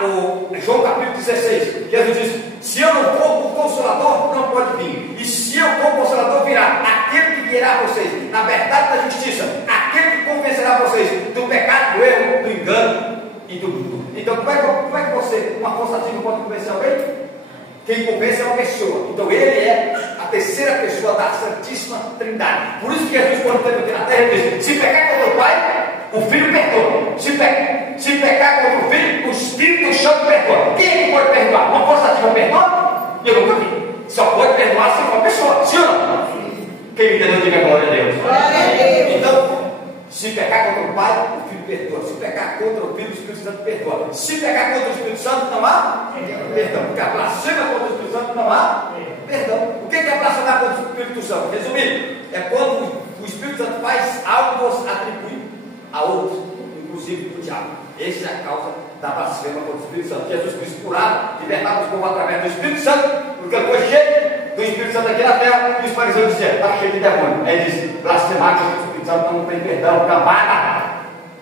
João capítulo 16, Jesus diz: se eu não for, o Consolador não pode vir. E se eu for, o Consolador virá. Aquele que guiará vocês na verdade da justiça, aquele que convencerá vocês do pecado, do erro, do engano e do mundo. Então, como é que você, uma força ativa, pode convencer alguém? Quem convence é uma pessoa. Então ele é a terceira pessoa da Santíssima Trindade. Por isso que Jesus, quando esteve aqui na terra, ele disse: se pecar contra o Pai, o Filho perdoa. Se pecar contra o Filho, o Espírito Santo perdoa. Quem é que pode perdoar? Uma força ativa perdoa? Eu nunca vi. Só pode perdoar se for uma pessoa. Sim ou não? Quem me entendeu, diga glória a Deus. Glória a Deus. Então, se pecar contra o Pai, o Filho perdoa. Se pecar contra o Filho, o Espírito Santo perdoa. Se pecar contra o Espírito Santo, não há perdão. Porque a blasfêmia contra o Espírito Santo não há perdão. O que é blasfemar contra o Espírito Santo? Resumindo, é quando o Espírito Santo faz algo atribuir a outros, inclusive para o diabo. Essa é a causa da blasfêmia contra o Espírito Santo. Jesus Cristo curava, libertava os povos através do Espírito Santo, porque ele foi cheio do Espírito Santo aqui na terra, e os fariseus diziam: está cheio de demônio. Aí ele disse: blasfemar contra o Espírito Santo não tem perdão, cambada.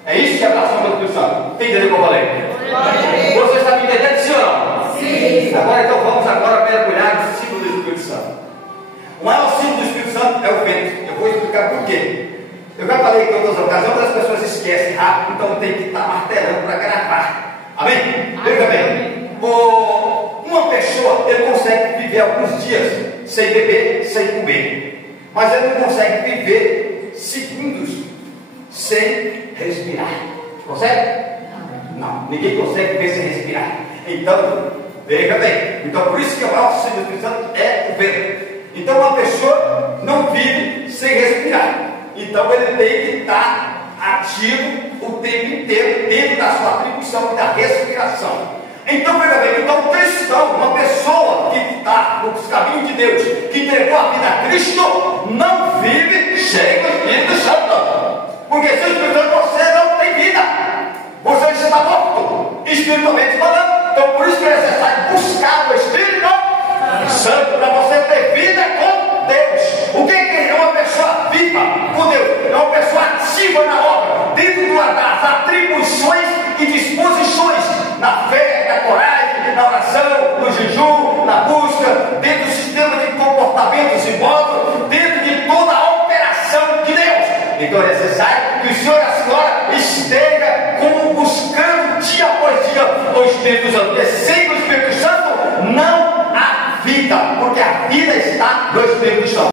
É isso que é blasfêmia contra o Espírito Santo. Quem entendeu o que eu falei? Você está me entendendo, sim ou não? Sim. Agora então vamos mergulhar no símbolo do Espírito Santo. O maior símbolo do Espírito Santo é o vento. Eu vou explicar por quê. Eu já falei que em outras ocasiões as pessoas esquecem rápido, então tem que estar martelando para gravar. Amém? Veja bem. Uma pessoa, ele consegue viver alguns dias sem beber, sem comer, mas ele não consegue viver segundos sem respirar. Consegue? Não, ninguém consegue viver sem respirar. Então, veja bem. Então, por isso que o maior símbolo do Espírito Santo é o vento. Então, uma pessoa não vive sem respirar. Então, ele tem que estar ativo o tempo inteiro dentro da sua atribuição da respiração. Então, veja bem, então o cristão, uma pessoa que está nos caminhos de Deus, que entregou a vida a Cristo, não vive cheio do Espírito Santo. Porque se o Espírito Santo, você não tem vida, você está morto, espiritualmente falando. Então, por isso que é necessário buscar o Espírito Santo para você ter vida com Deus. O que é uma pessoa viva com Deus? É uma pessoa ativa na obra, dentro das atribuições e disposições, na fé, na coragem, na oração, no jejum, na busca, dentro do sistema de comportamentos e modos, dentro de toda a operação de Deus. Então é necessário que o Senhor agora esteja como buscando dia após dia o Espírito Santo. Porque sem o Espírito Santo não há vida, porque a vida está no Espírito Santo.